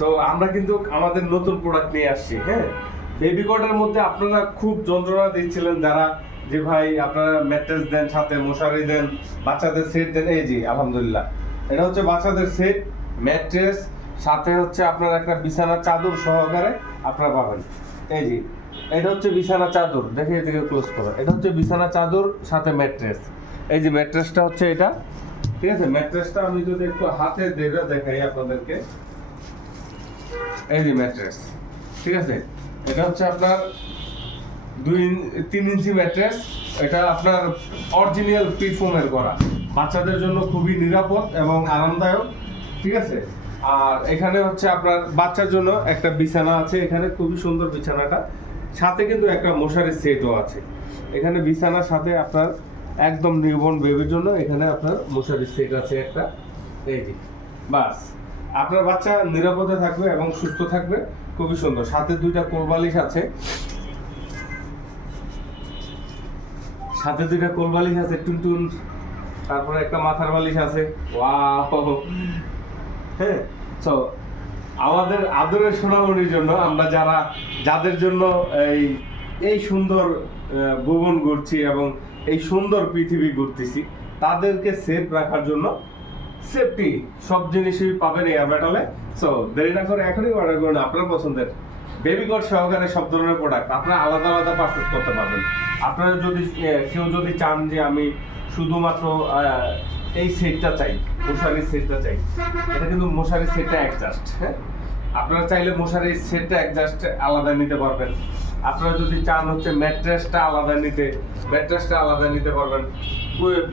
So আমরা কিন্তু আমাদের নতুন প্রোডাক্ট নিয়ে আসছি। হ্যাঁ, বেবি কটের মধ্যে আপনারা খুব যন্ত্রণা দিচ্ছিলেন যারা, যে ভাই আপনারা ম্যাট্রেস দেন, সাথে মশারি দেন, বাচ্চাদের সেট দেন। এই জি আলহামদুলিল্লাহ, এটা হচ্ছে বাচ্চাদের সেট, ম্যাট্রেস, সাথে হচ্ছে আপনার একটা বিছানার চাদর সহকারে আপনারা পাবেন। এই জি, এটা হচ্ছে বিছানা চাদর, দেখে এদিকে ক্লোজ করো, এটা হচ্ছে বিছানা চাদর সাথে ম্যাট্রেস। এই যে ম্যাট্রেসটা হচ্ছে এটা, ঠিক আছে। ম্যাট্রেসটা আমি যদি একটু হাতে ধরে দেখাই আপনাদেরকে, এই যে ম্যাট্রেস, ঠিক আছে। এটা হচ্ছে আপনার 3 ইঞ্চি ম্যাট্রেস। এটা আপনার অরিজিনাল পিফোমের করা, বাচ্চাদের জন্য খুবই নিরাপদ এবং আরামদায়ক, ঠিক আছে। আর এখানে হচ্ছে আপনার বাচ্চার জন্য একটা বিছানা আছে, এখানে খুবই সুন্দর বিছানাটা, সাথে কিন্তু একটা মশারির সেটও আছে এখানে। বিছানার সাথে আপনার একদম নিউবর্ন বেবির জন্য এখানে আপনার মশারির সেট আছে একটা। এই যে বাস, আপনার বাচ্চা নিরাপদে থাকবে এবং সুস্থ থাকবে, খুবই সুন্দর। সাথে 2টা কোলবালিশ আছে, সাথে 2টা কোলবালিশ আছে টুনটুন, তারপরে একটা মাথার বালিশ আছে। ওয়াও, হ্যাঁ। তো আমাদের আদরের সোনামণির জন্য আমরা যাদের জন্য এই সুন্দর ভুবন ঘুরছি এবং এই সুন্দর পৃথিবী ঘুরতেছি, তাদেরকে সেফ রাখার জন্য সেফটি সব জিনিসই পাবেন এয়ার মেটালে। সো দেরি না করে এখনই অর্ডার করুন আপনার পছন্দের বেবি কট সহকারে সব ধরনের প্রোডাক্ট আপনারা আলাদা আলাদা পারচেজ করতে পারবেন। আপনারা যদি কেউ যদি চান যে আমি শুধুমাত্র এই সেটটা চাই, মশারির সেটটা চাই, এটা কিন্তু মশারির সেটটা অ্যাডজাস্ট। হ্যাঁ, আপনারা চাইলে মশারির সেটটা অ্যাডজাস্ট আলাদা নিতে পারবেন। আপনারা যদি চান হচ্ছে ম্যাট্রেসটা আলাদা নিতে, ম্যাট্রেসটা আলাদা নিতে পারবেন।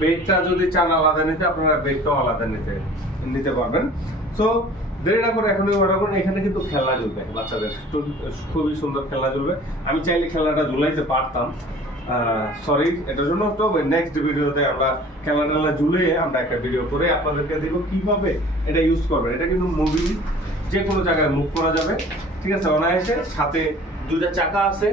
বেডটা যদি চান আলাদা নিতে, আপনারা বেডটাও আলাদা নিতে পারবেন। সো দেরি না করে এখনই অর্ডার করুন। এখানে কিন্তু খেলনা ঝুলবে বাচ্চাদের, খুবই সুন্দর খেলনা ঝুলবে। আমি চাইলে খেলনাটা ঝুলাইতে পারতাম, সরি, এটার জন্য তো নেক্সট ভিডিওতে আমরা খেলনা ঝুলিয়ে আমরা একটা ভিডিও করে আপনাদেরকে দিব কিভাবে এটা ইউজ করবে। এটা কিন্তু মোবিল, যে কোনো জায়গায় মুভ করা যাবে, ঠিক আছে, অনায়াসে। সাথে 2টা চাকা আছে,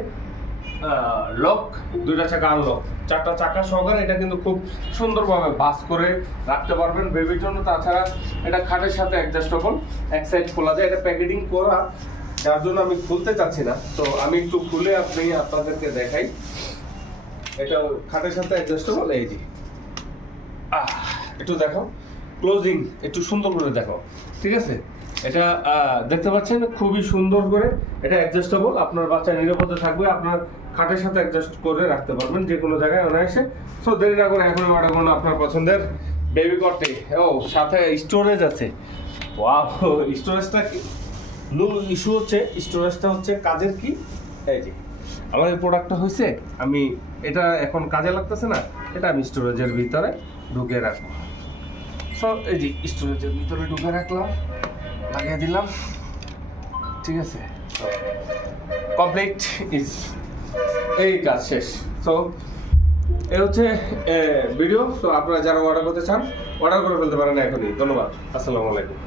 লক, 2টা চাকা আনলক, 4টা চাকা সহকারে এটা কিন্তু খুব সুন্দরভাবে বাস করে রাখতে পারবেন বেবির জন্য। তাছাড়া এটা খাটের সাথে অ্যাডজাস্টেবল, এক সাইড খোলা যায়। এটা প্যাকেটিং করা, যার জন্য আমি খুলতে চাচ্ছি না, তো আমি একটু খুলে আপনাদেরকে দেখাই। এটা খাটের সাথে অ্যাডজাস্টেবল। এই যে একটু দেখো, ক্লোজিং একটু সুন্দর করে দেখো, ঠিক আছে। এটা দেখতে পাচ্ছেন খুবই সুন্দর করে, এটা অ্যাডজাস্টেবল, আপনার বাচ্চা নিরাপদে থাকবে, আপনার খাটের সাথে অ্যাডজাস্ট করে রাখতে পারবেন যে কোনো জায়গায় অনায়াসে। সো দেরি না করে এখন অর্ডার করুন আপনার পছন্দের বেবি কটে। ও সাথে স্টোরেজ আছে, ওয়াও, স্টোরেজটা কি নো ইস্যু হচ্ছে, স্টোরেজটা হচ্ছে কাজের কি। এই যে আমার এই প্রোডাক্টটা হয়েছে, আমি এটা এখন কাজে লাগতেছে না, এটা আমি স্টোরেজের ভিতরে ঢুকে রাখবো। সো এই যে স্টোরেজের ভিতরে ঢুকে রাখলাম, লাগিয়ে দিলাম, ঠিক আছে, কমপ্লিট ইজ, এই কাজ শেষ। সো এই হচ্ছে ভিডিও। তো আপনারা যারা অর্ডার করতে চান অর্ডার করে ফেলতে পারেন এখনই। ধন্যবাদ, আসসালামু আলাইকুম।